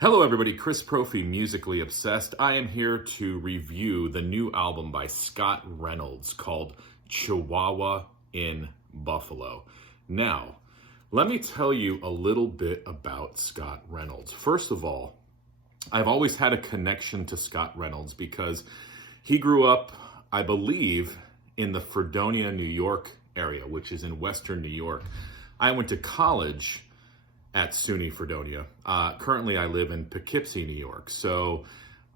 Hello everybody, Chris Profi, Musically Obsessed. I am here to review the new album by Scott Reynolds called Chihuahua in Buffalo. Now, let me tell you a little bit about Scott Reynolds. First of all, I've always had a connection to Scott Reynolds because he grew up, I believe, in the Fredonia, New York area, which is in Western New York. I went to college at SUNY Fredonia. Currently, I live in Poughkeepsie, New York. So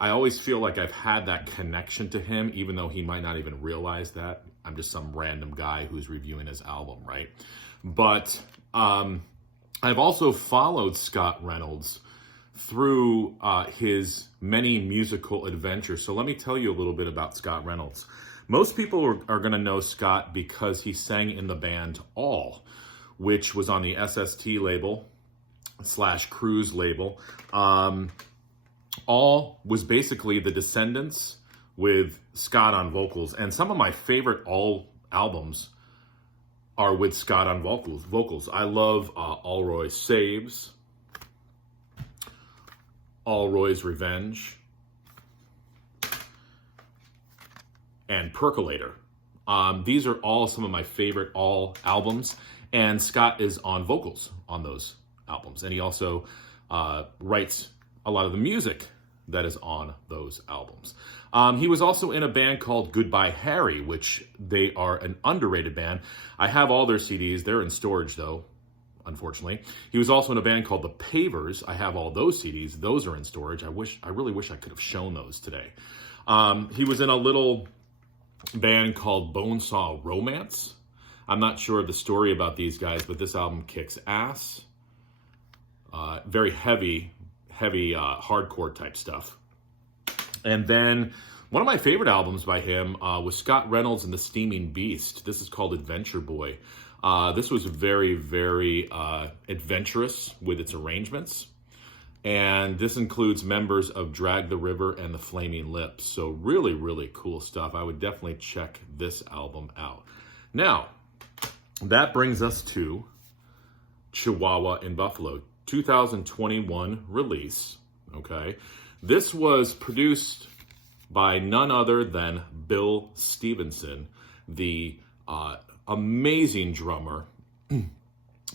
I always feel like I've had that connection to him, even though he might not even realize that. I'm just some random guy who's reviewing his album, right? But I've also followed Scott Reynolds through his many musical adventures. So let me tell you a little bit about Scott Reynolds. Most people are going to know Scott because he sang in the band All, which was on the SST label / Cruise label. All was basically the Descendants with Scott on vocals. And some of my favorite All albums are with Scott on vocals. I love Allroy Saves, Allroy's Revenge, and Percolator. These are all some of my favorite All albums, and Scott is on vocals on those albums. And he also writes a lot of the music that is on those albums. He was also in a band called Goodbye Harry, which they are an underrated band. I have all their CDs. They're in storage, though, unfortunately. He was also in a band called The Pavers. I have all those CDs. Those are in storage. I really wish I could have shown those today. He was in a little band called Bonesaw Romance. I'm not sure of the story about these guys, but this album kicks ass. Very heavy hardcore type stuff. And then one of my favorite albums by him was Scott Reynolds and the Steaming Beast. This is called Adventure Boy. This was very, very adventurous with its arrangements. And this includes members of Drag the River and the Flaming Lips. So really, really cool stuff. I would definitely check this album out. Now, that brings us to Chihuahua in Buffalo, 2021 release, okay? This was produced by none other than Bill Stevenson, the amazing drummer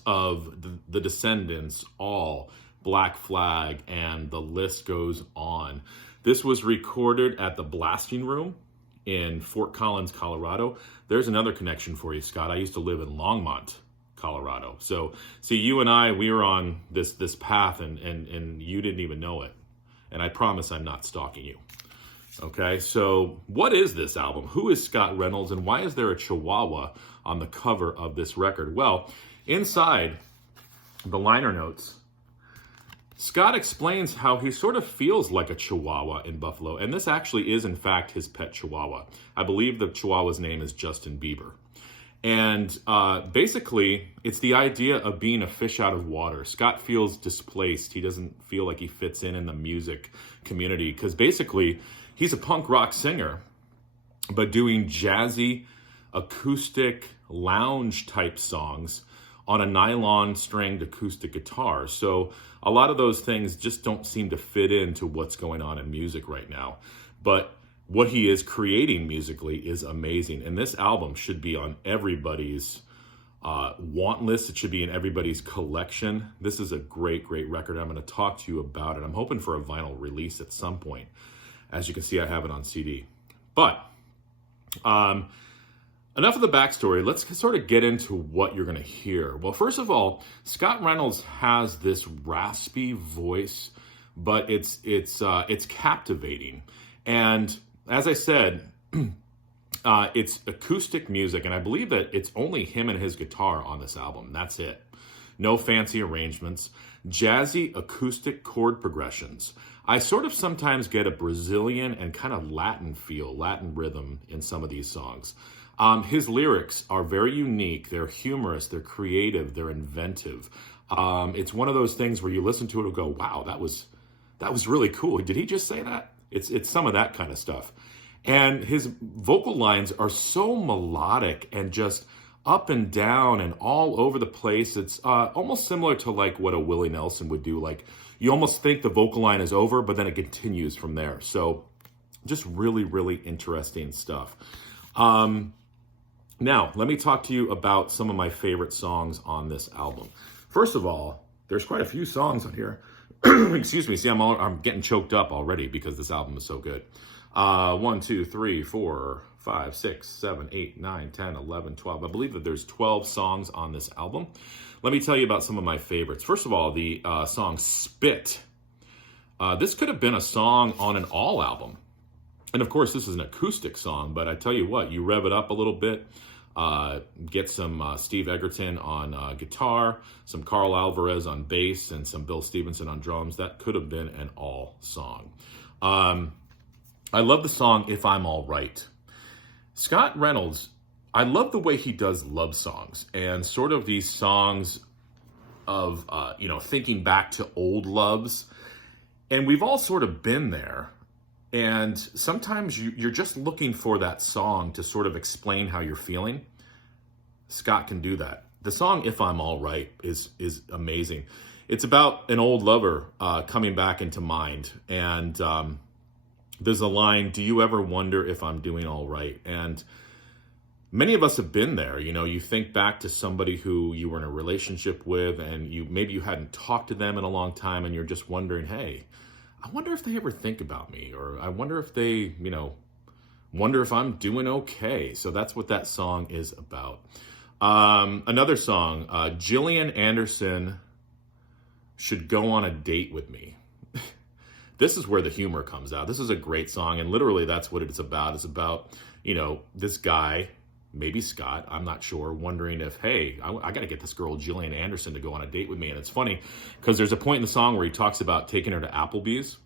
of the Descendants, All, Black Flag, and the list goes on. This was recorded at the Blasting Room in Fort Collins, Colorado. There's another connection for you, Scott. I used to live in Longmont, Colorado. So, see, you and I, we were on this path, and you didn't even know it. And I promise I'm not stalking you. Okay, so what is this album? Who is Scott Reynolds, and why is there a Chihuahua on the cover of this record? Well, inside the liner notes, Scott explains how he sort of feels like a Chihuahua in Buffalo, and this actually is, in fact, his pet Chihuahua. I believe the Chihuahua's name is Justin Bieber. And basically, it's the idea of being a fish out of water. Scott feels displaced. He doesn't feel like he fits in the music community because basically, he's a punk rock singer, but doing jazzy, acoustic, lounge-type songs on a nylon-stringed acoustic guitar. So a lot of those things just don't seem to fit into what's going on in music right now. But what he is creating musically is amazing. And this album should be on everybody's want list. It should be in everybody's collection. This is a great, great record. I'm going to talk to you about it. I'm hoping for a vinyl release at some point. As you can see, I have it on CD. But enough of the backstory. Let's sort of get into what you're going to hear. Well, first of all, Scott Reynolds has this raspy voice, but it's captivating. And as I said, it's acoustic music, and I believe that it's only him and his guitar on this album. That's it. No fancy arrangements. Jazzy acoustic chord progressions. I sort of sometimes get a Brazilian and kind of Latin feel, Latin rhythm in some of these songs. His lyrics are very unique. They're humorous. They're creative. They're inventive. It's one of those things where you listen to it and go, wow, that was really cool. Did he just say that? It's some of that kind of stuff. And his vocal lines are so melodic and just up and down and all over the place. It's almost similar to like what a Willie Nelson would do. Like you almost think the vocal line is over, but then it continues from there. So just really, really interesting stuff. Now, let me talk to you about some of my favorite songs on this album. First of all, there's quite a few songs on here. Excuse me. See, I'm getting choked up already because this album is so good. 1, 2, 3, 4, 5, 6, 7, 8, 9, 10, 11, 12. I believe that there's 12 songs on this album. Let me tell you about some of my favorites. First of all, the song Spit. This could have been a song on an All album. And of course, this is an acoustic song, but I tell you what, you rev it up a little bit, get some Steve Egerton on guitar, some Carl Alvarez on bass, and some Bill Stevenson on drums. That could have been an All song. I love the song If I'm All Right. Scott Reynolds, I love the way he does love songs and sort of these songs of, thinking back to old loves. And we've all sort of been there. And sometimes you're just looking for that song to sort of explain how you're feeling. Scott can do that. The song If I'm All Right is amazing. It's about an old lover coming back into mind. And there's a line, do you ever wonder if I'm doing all right? And many of us have been there. You think back to somebody who you were in a relationship with and maybe you hadn't talked to them in a long time and you're just wondering, hey, I wonder if they ever think about me, or I wonder if they, wonder if I'm doing okay. So that's what that song is about. Another song, Gillian Anderson Should Go on a Date with Me. This is where the humor comes out. This is a great song, and literally that's what it's about. It's about, this guy, maybe Scott, I'm not sure, wondering if, hey, I got to get this girl Gillian Anderson to go on a date with me. And it's funny because there's a point in the song where he talks about taking her to Applebee's.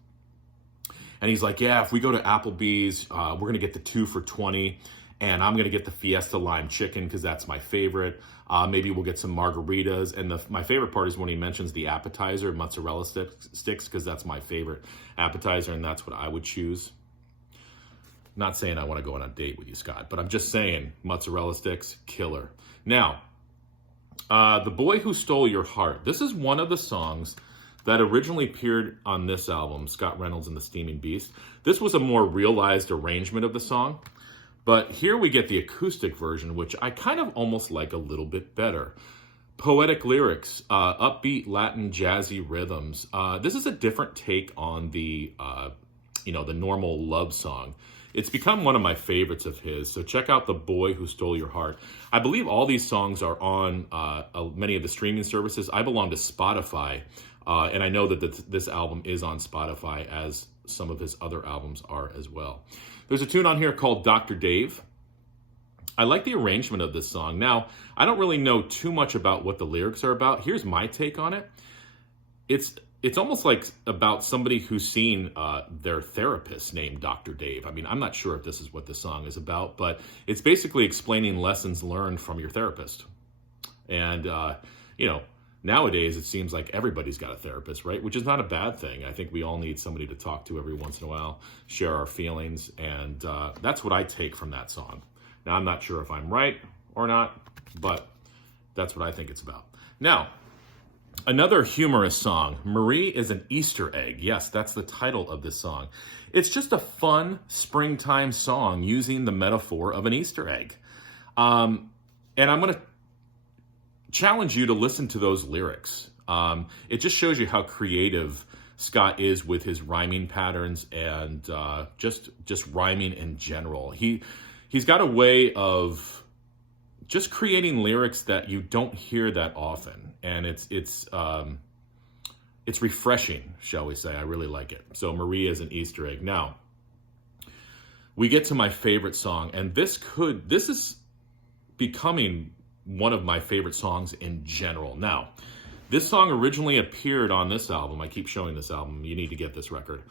And he's like, yeah, if we go to Applebee's, we're going to get the 2 for $20. And I'm going to get the Fiesta Lime Chicken because that's my favorite. Maybe we'll get some margaritas. And my favorite part is when he mentions the appetizer, mozzarella sticks, because that's my favorite appetizer. And that's what I would choose. Not saying I want to go on a date with you, Scott, but I'm just saying mozzarella sticks, killer. Now, The Boy Who Stole Your Heart. This is one of the songs that originally appeared on this album, Scott Reynolds and the Steaming Beast. This was a more realized arrangement of the song, but here we get the acoustic version, which I kind of almost like a little bit better. Poetic lyrics, upbeat Latin jazzy rhythms. This is a different take on the normal love song. It's become one of my favorites of his, so check out The Boy Who Stole Your Heart. I believe all these songs are on many of the streaming services. I belong to Spotify, and I know that this album is on Spotify, as some of his other albums are as well. There's a tune on here called Dr. Dave. I like the arrangement of this song. Now, I don't really know too much about what the lyrics are about. Here's my take on it. It's almost like about somebody who's seen their therapist named Dr. Dave. I mean, I'm not sure if this is what the song is about, but it's basically explaining lessons learned from your therapist. And, nowadays it seems like everybody's got a therapist, right? Which is not a bad thing. I think we all need somebody to talk to every once in a while, share our feelings. And that's what I take from that song. Now, I'm not sure if I'm right or not, but that's what I think it's about. Now, another humorous song, Marie is an Easter Egg. Yes, that's the title of this song. It's just a fun springtime song using the metaphor of an Easter egg. And I'm going to challenge you to listen to those lyrics. It just shows you how creative Scott is with his rhyming patterns and just rhyming in general. He's got a way of just creating lyrics that you don't hear that often, and it's refreshing, shall we say. I really like it. So Marie is an Easter egg. Now, we get to my favorite song, and this is becoming one of my favorite songs in general. Now, this song originally appeared on this album. I keep showing this album. You need to get this record.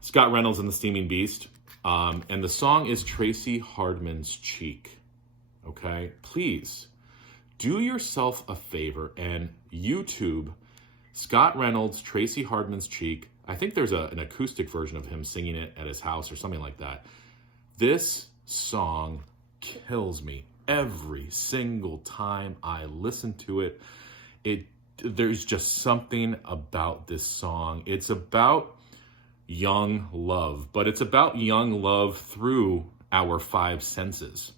Scott Reynolds and the Steaming Beast. And the song is Tracy Hardman's Cheek. Okay? Please do yourself a favor and YouTube Scott Reynolds, Tracy Hardman's Cheek. I think there's an acoustic version of him singing it at his house or something like that. This song kills me every single time I listen to it. There's just something about this song. It's about young love, but it's about young love through our five senses.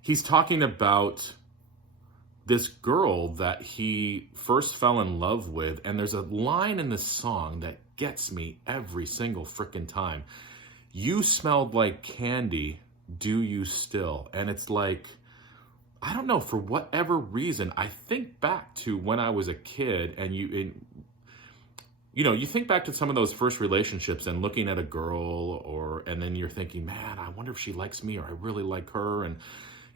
He's talking about this girl that he first fell in love with, and there's a line in this song that gets me every single freaking time. You smelled like candy, do you still? And it's like, I don't know, for whatever reason, I think back to when I was a kid, and you think back to some of those first relationships and looking at a girl, and then you're thinking, man, I wonder if she likes me, or I really like her. And,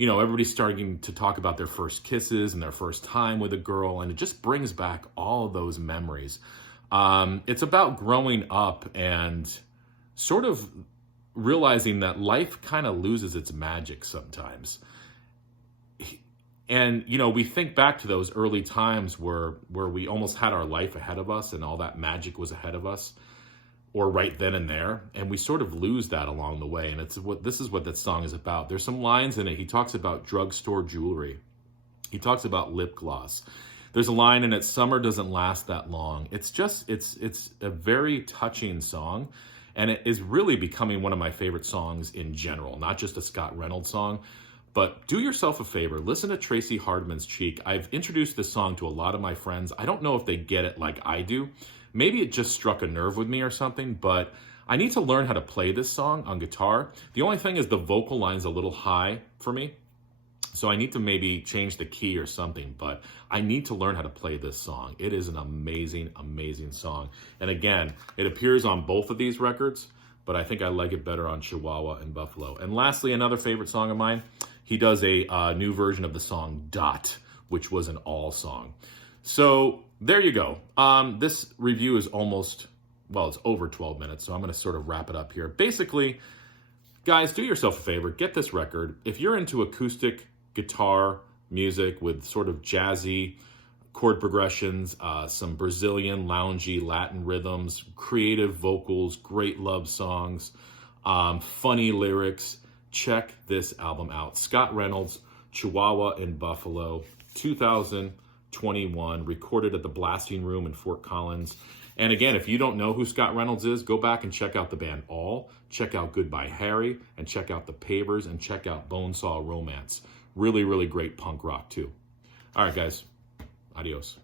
everybody's starting to talk about their first kisses and their first time with a girl, and it just brings back all of those memories. It's about growing up and sort of realizing that life kind of loses its magic sometimes. And, we think back to those early times where we almost had our life ahead of us and all that magic was ahead of us, or right then and there. And we sort of lose that along the way. And this is what that song is about. There's some lines in it. He talks about drugstore jewelry. He talks about lip gloss. There's a line in it, summer doesn't last that long. It's a very touching song. And it is really becoming one of my favorite songs in general, not just a Scott Reynolds song. But do yourself a favor, listen to Tracy Hardman's Cheek. I've introduced this song to a lot of my friends. I don't know if they get it like I do. Maybe it just struck a nerve with me or something, but I need to learn how to play this song on guitar. The only thing is the vocal line's a little high for me, so I need to maybe change the key or something, but I need to learn how to play this song. It is an amazing, amazing song. And again, it appears on both of these records, but I think I like it better on Chihuahua and Buffalo. And lastly, another favorite song of mine, he does a new version of the song Dot, which was an all song. So there you go. This review is it's over 12 minutes, so I'm going to sort of wrap it up here. Basically, guys, do yourself a favor, get this record. If you're into acoustic guitar music with sort of jazzy chord progressions, some Brazilian loungy Latin rhythms, creative vocals, great love songs, funny lyrics, check this album out. Scott Reynolds, Chihuahua in Buffalo, 2021, recorded at the Blasting Room in Fort Collins. And again, if you don't know who Scott Reynolds is, go back and check out the band All, check out Goodbye Harry, and check out the Pavers, and check out Bonesaw Romance. Really, really great punk rock too. All right, guys. Adios.